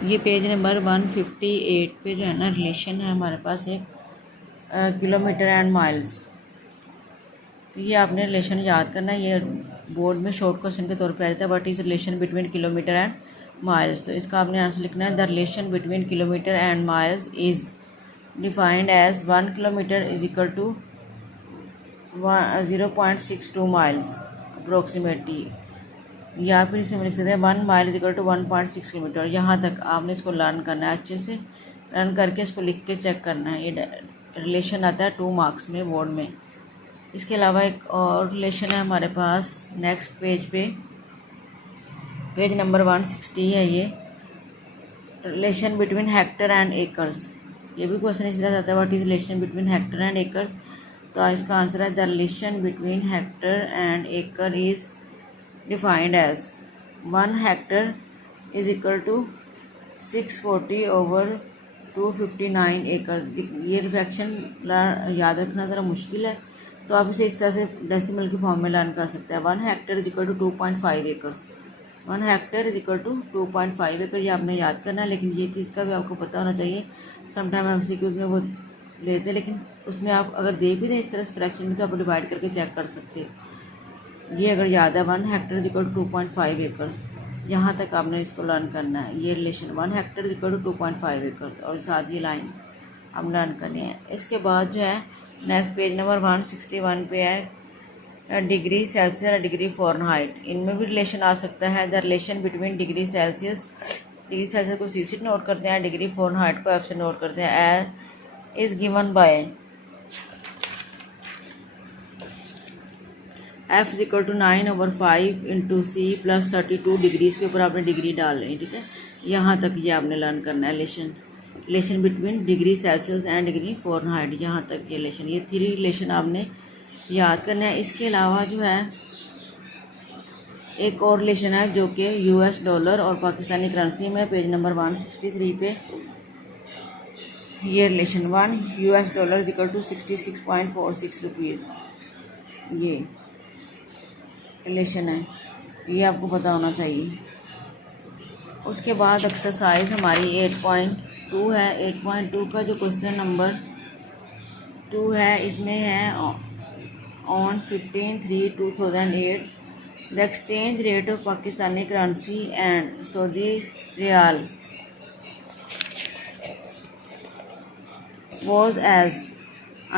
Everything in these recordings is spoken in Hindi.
ये पेज नंबर 158 पे जो है ना रिलेशन है हमारे पास एक किलोमीटर एंड माइल्स। तो ये आपने रिलेशन याद करना है। ये बोर्ड में शॉर्ट क्वेश्चन के तौर पे आ जाता है, what is relation between kilometre and miles. तो इसका आपने आंसर लिखना है, the relation between kilometre and miles is defined as 1 kilometre is equal to 0.62 miles approximately, या फिर इसे हम लिख सकते हैं 1 mile is equal to 1.6 kilometre. यहाँ तक आपने इसको लर्न करना है, अच्छे से लर्न करके इसको लिख के चेक करना है। ये रिलेशन आता है 2 मार्क्स में बोर्ड में। इसके अलावा एक और रिलेशन है हमारे पास नेक्स्ट पेज पे, पेज नंबर 160 है। ये relation between hectare and acres. ये भी क्वेश्चन इस तरह से आता है, what is relation between hectare and acres. तो इसका आंसर है, the relation between hectare and ekad is defined as 1 hectare is equal to 640 over 259 ekad. ये रिफ्रैक्शन याद रखना ज़रा मुश्किल है, तो आप इसे इस तरह से डेसिमल की फॉर्म में लर्न कर सकते हैं। 1 hectare is equal to 2.5 acres. 1 hectare is equal to 2.5 एकड़। ये आपने याद करना है, लेकिन ये चीज़ का भी आपको पता होना चाहिए। समटाइम MCQs में वो लेते हैं, लेकिन उसमें आप अगर दे भी दें इस तरह से फ्रैक्शन में, तो आप डिवाइड करके चेक कर सकते हो। ये अगर याद है, 1 hectare is equal to 2.5 acres, यहाँ तक आपने इसको लर्न करना है। ये relation 1 hectare is equal to 2.5 एकड़, और साथ ही लाइन हम लर्न करनी है। इसके बाद जो है नेक्स्ट पेज नंबर 161 पे है डिग्री सेल्सियस और डिग्री फ़ारेनहाइट। इनमें भी रिलेशन आ सकता है। The relation between degree Celsius को C से नोट करते हैं, डिग्री फ़ारेनहाइट को F से नोट करते हैं। Is given by F is equal to 9/5 into C plus 32 degrees के ऊपर आपने डिग्री डाल रही है, ठीक है। यहाँ तक ये आपने लर्न करना है relation between degree Celsius and degree Fahrenheit. यहाँ तक ये रिलेशन, ये 3 रिलेशन आपने याद करना है। इसके अलावा जो है एक और रिलेशन है जो कि US डॉलर और पाकिस्तानी करेंसी में, पेज नंबर 163 पे। ये relation 1 US dollar is equal to 66.46 rupees, ये रिलेशन है, ये आपको पता होना चाहिए। उसके बाद एक्सरसाइज हमारी 8.2 है। 8.2 का जो क्वेश्चन नंबर 2 है, इसमें है on 15/3/2008 the exchange rate of Pakistani currency and Saudi riyal was as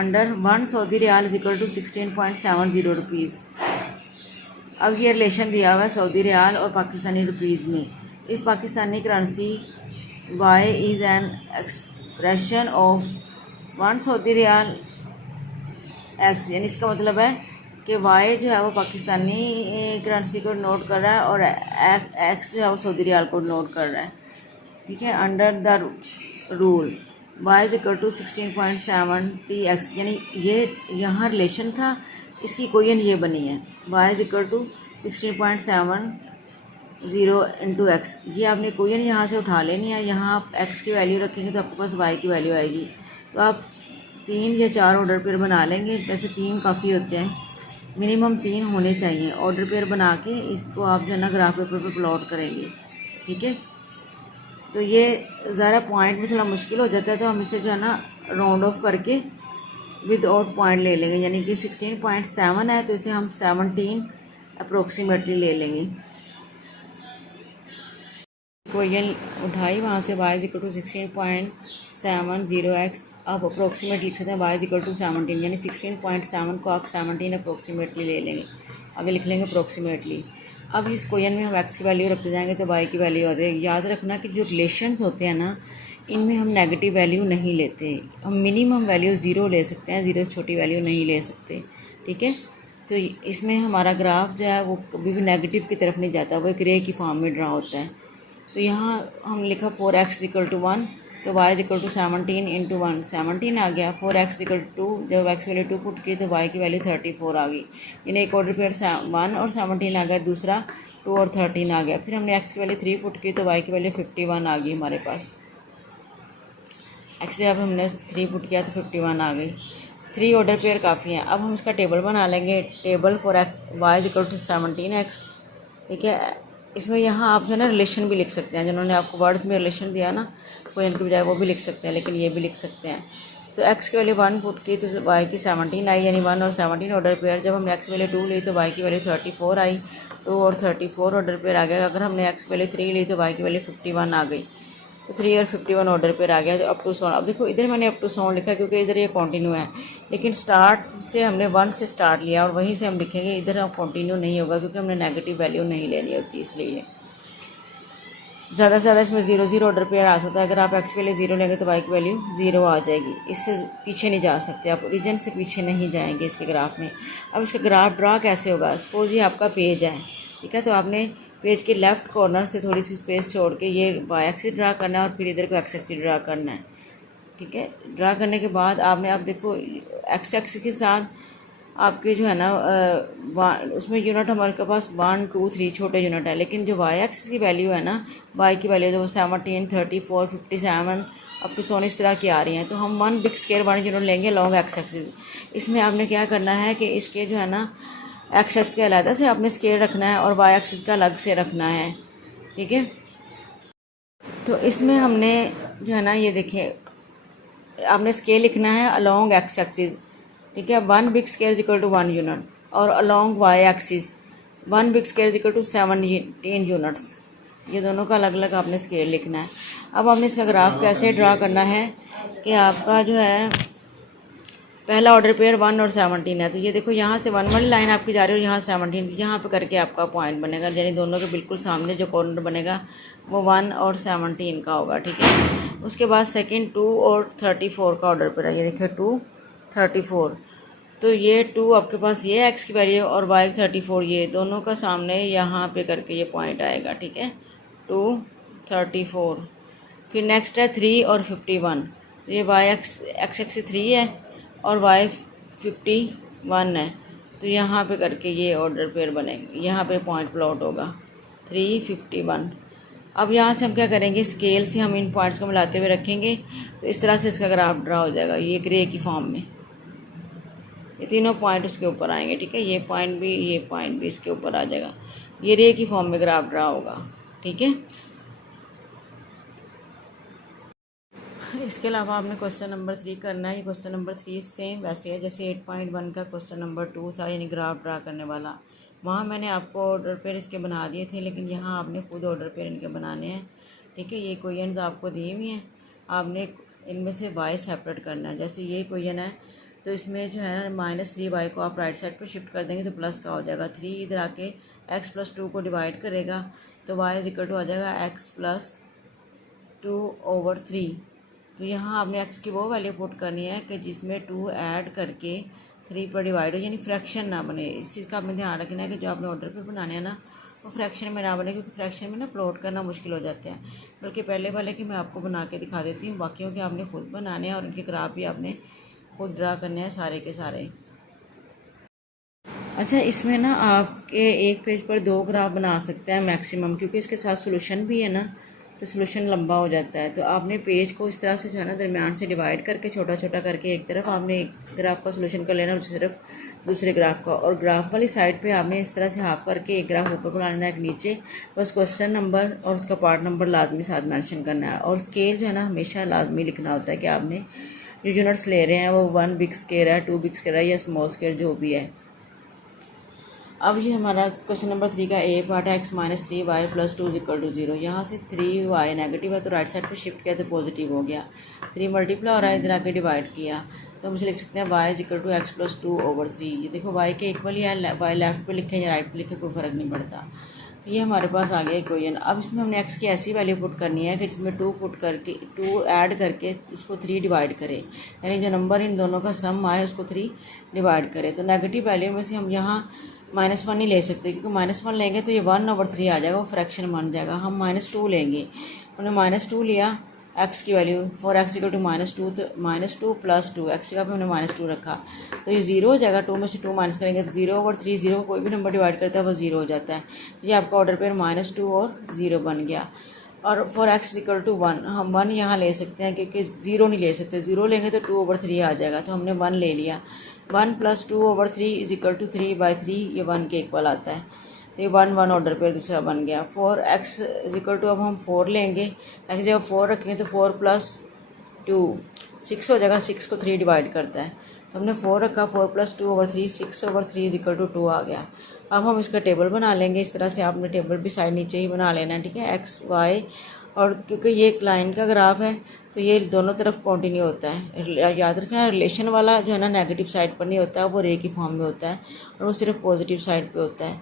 under 1 Saudi riyal is equal to 16.70 rupees. अब ये रिलेशन दिया हुआ है सऊदी रियाल और पाकिस्तानी रुपीज़ में। If Pakistani currency Y is an expression of 1 Saudi riyal X, यानी इसका मतलब है कि Y जो है वो पाकिस्तानी करेंसी को नोट कर रहा है और X जो है वो सऊदी रियाल को नोट कर रहा है, ठीक है। Under the rule Y is equal to 16.70x, यानी ये यहाँ रिलेशन था, इसकी कोयन ये बनी है Y is equal to 16.70 into x। ये आपने कोयन यहाँ से उठा लेनी है। यहाँ आप x की वैल्यू रखेंगे तो आपके पास y की वैल्यू आएगी। तो आप 3 या 4 ऑर्डर पेयर बना लेंगे। वैसे 3 काफ़ी होते हैं, मिनिमम 3 होने चाहिए। ऑर्डर पेयर बना के इसको आप जो है ना ग्राफ पेपर पे प्लॉट करेंगे, ठीक है। तो ये ज़रा पॉइंट में थोड़ा मुश्किल हो जाता है, तो हम इसे जो है ना राउंड ऑफ करके विद आउट पॉइंट ले लेंगे। यानी कि 16.7 है तो इसे हम 17 अप्रोक्सीमेटली ले लेंगे। कोयन उठाई वहाँ से y is equal to 16.70x, अब अप्रोक्सीमेट लिख सकते हैं y इज इक्वल टू 17, यानी 16.7 को आप 17 अप्रोक्सीमेटली ले लेंगे। आगे लिख लेंगे अप्रोक्सीमेटली। अब इस कोयन में हम x की वैल्यू रखते जाएंगे तो y की वैल्यू आती है। याद रखना कि जो रिलेशंस होते हैं ना, इनमें हम नेगेटिव वैल्यू नहीं लेते। हम मिनिमम वैल्यू 0 ले सकते हैं, 0 से छोटी वैल्यू नहीं ले सकते, ठीक है। तो इसमें हमारा ग्राफ जो है वो कभी भी नेगेटिव की तरफ नहीं जाता, वो एक रे की फॉर्म में ड्रा होता है। तो यहाँ हम लिखा 4x इक्वल टू 1, तो y is equal to 17 into 1, 17 आ गया। 4x इक्वल टू 2, जब x की वैल्यू 2 पुट की तो y की वैल्यू 34 आ गई। यानी एक ऑर्डर पेयर 1 और 17 आ गया, दूसरा 2 और 13 आ गया। फिर हमने x की वैल्यू 3 पुट की तो y की वैल्यू 51 आ गई हमारे पास। x जब हमने 3 पुट किया तो 51 आ गई। 3 ऑर्डर पेयर काफ़ी हैं। अब हम इसका टेबल बना लेंगे। Table for y is equal to 17x, ठीक है। इसमें यहाँ आप जो है ना रिलेशन भी लिख सकते हैं, जिन्होंने आपको वर्ड्स में रिलेशन दिया ना कोएन के बजाय, वो भी लिख सकते हैं, लेकिन ये भी लिख सकते हैं। तो एक्स की वैल्यू 1 पुट की तो वाई की 17 आई, यानी 1 और 17 ऑर्डर पेयर। जब हमने एक्स की वैल्यू 2 ली तो वाई की वैल्यू 34 आई, 2 और 34 ऑर्डर पेयर आ गया। अगर हमने एक्स की वैल्यू 3 ली तो वाई की वैल्यू 51 आ गई, तो 3 और 51 ऑर्डर पेयर आ गया। तो अप टू 100, अब देखो इधर मैंने अप टू 100 लिखा क्योंकि इधर ये कंटिन्यू है, लेकिन स्टार्ट से हमने 1 से स्टार्ट लिया और वहीं से हम लिखेंगे। इधर अब कंटिन्यू नहीं होगा क्योंकि हमने नेगेटिव वैल्यू नहीं लेनी होती, इसलिए ज़्यादा से ज़्यादा इसमें 0 0 ऑर्डर पेयर आ सकता है। अगर आप एक्स के लिए 0 लेंगे तो वाई की वैल्यू 0 आ जाएगी, इससे पीछे नहीं जा सकते आप, ओरिजिन से पीछे नहीं जाएंगे इसके ग्राफ में। अब इसका ग्राफ ड्रा कैसे होगा? सपोज ये आपका पेज है, ठीक है, तो आपने पेज के लेफ़्ट कॉर्नर से थोड़ी सी स्पेस छोड़ के ये वाई एक्सिस ड्रा करना है और फिर इधर को एक्स एक्सिस ड्रा करना है, ठीक है। ड्रा करने के बाद आपने, आप देखो एक्स एक्सिस के साथ आपके जो है ना उसमें यूनिट हमारे पास 1 2 3 छोटे यूनिट है, लेकिन जो वाई एक्सिस की वैल्यू है ना, वाई की वैल्यू जो 17 34 57 अप टू 100 इस तरह की आ रही हैं। तो हम 1 बिग स्केयर 1 यूनिट लेंगे लॉन्ग एक्स एक्सिस। इसमें आपने क्या करना है कि इसके जो है ना एक्स एक्सिस के अलग से आपने स्केयर रखना है और वाई एक्सिस का अलग से रखना है, ठीक है। तो इसमें हमने जो है ना ये देखिए, आपने स्केल लिखना है अलॉन्ग एक्स एक्सिस, ठीक है। 1 big square equal to 1 unit, और along Y axis 1 big square equal to 17 units. ये दोनों का अलग अलग आपने स्केल लिखना है। अब हमने इसका ग्राफ कैसे ड्रा करना है कि आपका जो है पहला ऑर्डर पेयर 1 और 17 है, तो ये देखो यहाँ से 1 वाली लाइन आपकी जा रही है और यहाँ 17, यहाँ पे करके आपका पॉइंट बनेगा, यानी दोनों के बिल्कुल सामने जो कॉर्नर बनेगा वो 1 और 17 का होगा, ठीक है। उसके बाद सेकंड 2 और 34 का ऑर्डर पेयर है, ये देखिए 2 34, तो ये 2 आपके पास ये एक्स की वैल्यू और वाई 34, ये दोनों का सामने यहाँ पे करके ये पॉइंट आएगा, ठीक है। 2 34, फिर नेक्स्ट है 3 और 51, तो ये वाई एक्स एक्सिस 3 है और वाई 51 है, तो यहाँ पे करके ये ऑर्डर पेयर बनेगा, यहाँ पे पॉइंट प्लॉट होगा 3 51। अब यहाँ से हम क्या करेंगे, स्केल से हम इन पॉइंट्स को मिलाते हुए रखेंगे, तो इस तरह से इसका ग्राफ ड्रा हो जाएगा, ये ग्रे की फॉर्म में ये तीनों पॉइंट उसके ऊपर आएंगे, ठीक है। ये पॉइंट भी इसके ऊपर आ जाएगा, ये रे की फॉर्म में ग्राफ ड्रा होगा, ठीक है। इसके अलावा आपने क्वेश्चन नंबर 3 करना है। ये क्वेश्चन नंबर 3 सेम वैसे है जैसे 8.1 का क्वेश्चन नंबर 2 था, यानी ग्राफ ड्रा करने वाला। वहाँ मैंने आपको ऑर्डर पेयर इसके बना दिए थे, लेकिन यहाँ आपने खुद ऑर्डर पेयर इनके बनाने हैं, ठीक है। ये क्वेश्चंस आपको दिए हुए हैं, आपने इनमें से वाई सेपरेट करना है। जैसे ये क्वेश्चन है तो इसमें जो है ना -3y को आप राइट साइड पर शिफ्ट कर देंगे तो प्लस का हो जाएगा, 3 इधर आके x + 2 को डिवाइड करेगा तो y = आ जाएगा x + 2/3। तो यहाँ आपने x की वो वैल्यू पुट करनी है कि जिसमें 2 ऐड करके 3 पर डिवाइड हो, यानी फ्रैक्शन ना बने। इस चीज़ का आपने ध्यान रखना है कि जो आपने ऑर्डर पे बनाने हैं ना वो फ्रैक्शन में ना बने, क्योंकि फ्रैक्शन में ना प्लॉट करना मुश्किल हो जाता है। बल्कि पहले वाले कि मैं आपको बना के दिखा देती हूँ, बाकियों के आपने खुद बनाने हैं और उनके ग्राफ भी आपने खुद ड्रा करने हैं सारे के सारे। अच्छा, इसमें ना आपके एक पेज पर 2 ग्राफ बना सकते हैं मैक्सिमम, क्योंकि इसके साथ सोल्यूशन भी है ना, तो सोल्यूशन लंबा हो जाता है। तो आपने पेज को इस तरह से जो है ना दरमियान से डिवाइड करके छोटा छोटा करके एक तरफ आपने एक ग्राफ का सोल्यूशन कर लेना और दूसरी तरफ दूसरे ग्राफ का, और ग्राफ वाली साइड पे आपने इस तरह से हाफ करके एक ग्राफ ऊपर बना लेना, एक नीचे, बस क्वेश्चन नंबर और उसका पार्ट नंबर लाजमी साथ मेंशन करना है। और स्केल जो है ना हमेशा लाजमी लिखना होता है कि आपने जो यूनिट्स ले रहे हैं वो 1 बिग स्केयर है, 2 बिग स्केयर है या स्मॉल स्केयर जो भी है। अब ये हमारा क्वेश्चन नंबर 3 का ए पार्ट है, x - 3y + 2 = 0। यहाँ से 3y नेगेटिव है तो राइट साइड पर शिफ्ट किया तो पॉजिटिव हो गया, 3 मल्टीप्लाई हो रहा है, इधर आके डिवाइड किया तो हम इसे लिख सकते हैं y = x + 2/3। ये देखो y के इक्वल ही है, y लेफ्ट पे लिखें या राइट पे लिखें कोई फ़र्क नहीं पड़ता। तो ये हमारे पास आ गया इक्वेशन। अब इसमें हमने x की ऐसी वैल्यू पुट करनी है कि जिसमें 2 पुट करके 2 ऐड करके उसको 3 डिवाइड करें, यानी जो नंबर इन दोनों का सम आए उसको 3 डिवाइड करें। तो नेगेटिव वैल्यू में से हम यहाँ -1 नहीं ले सकते, क्योंकि -1 लेंगे तो ये 1/3 आ जाएगा, वो फ्रैक्शन बन जाएगा। हम -2 लेंगे, हमने -2 लिया x की वैल्यू फॉर x = -2, तो -2 + 2 x का भी हमने -2 रखा तो ये 0 हो जाएगा। 2 में से 2 माइनस करेंगे तो 0/3, 0 को कोई भी नंबर डिवाइड करता है वो 0 हो जाता है। तो ये आपका ऑर्डर पेयर -2 और 0 बन गया। और फॉर x = 1 हम 1 यहाँ ले सकते हैं, क्योंकि 0 नहीं ले सकते, 0 लेंगे तो 2/3 आ जाएगा, तो हमने 1 ले लिया। 1 + 2/3 = 3/3, ये 1 के इक्वल आता है। तो ये 1 1 ऑर्डर पेयर दूसरा बन गया। 4x इक्वल टू, अब हम 4 लेंगे, x जब 4 रखेंगे तो 4 + 2 6 हो जाएगा, 6 को 3 डिवाइड करता है, तो हमने 4 रखा, 4 + 2/3 6/3 = 2 आ गया। अब हम इसका टेबल बना लेंगे, इस तरह से आपने टेबल भी साइड नीचे ही बना लेना है, ठीक है, x y, और क्योंकि ये एक लाइन का ग्राफ है तो ये दोनों तरफ कंटिन्यू होता है। याद रखना रिलेशन वाला जो है ना नेगेटिव साइड पर नहीं होता है, वो रे की फॉर्म में होता है और वो सिर्फ पॉजिटिव साइड पे होता है,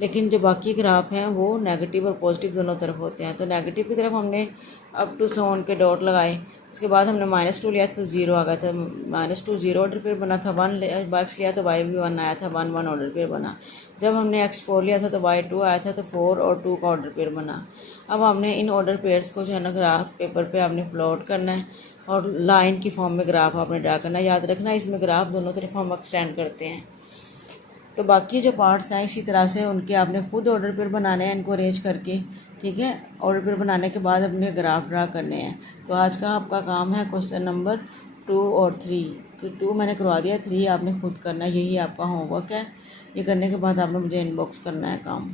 लेकिन जो बाकी ग्राफ हैं वो नेगेटिव और पॉजिटिव दोनों तरफ होते हैं। तो नेगेटिव की तरफ हमने अप टू सो ऑन के डॉट लगाए, उसके बाद हमने -2 लिया तो 0 आ गया था, -2 0 ऑर्डर पेयर बना था, 1 x लिया तो y भी 1 आया था, 1 1 ऑर्डर पेयर बना। जब हमने x 4 लिया था तो y 2 आया था, तो 4 और 2 का ऑर्डर पेयर बना। अब हमने इन ऑर्डर पेयर्स को जो है ना ग्राफ पेपर पे आपने प्लॉट करना है और लाइन की फॉर्म में ग्राफ आपने ड्रा करना है। याद रखना इसमें ग्राफ दोनों तरफ हम एक्सटेंड करते हैं। तो बाकी जो पार्ट्स हैं इसी तरह से उनके आपने खुद ऑर्डर पेयर बनाने हैं, इनको अरेंज करके, ठीक है। ऑर्डर पेयर बनाने के बाद अपने ग्राफ ड्रा करने हैं। तो आज का आपका काम है क्वेश्चन नंबर 2 और 3। 2 मैंने करवा दिया, 3 आपने खुद करना है, यही आपका होमवर्क है। ये करने के बाद आपने मुझे इनबॉक्स करना है काम।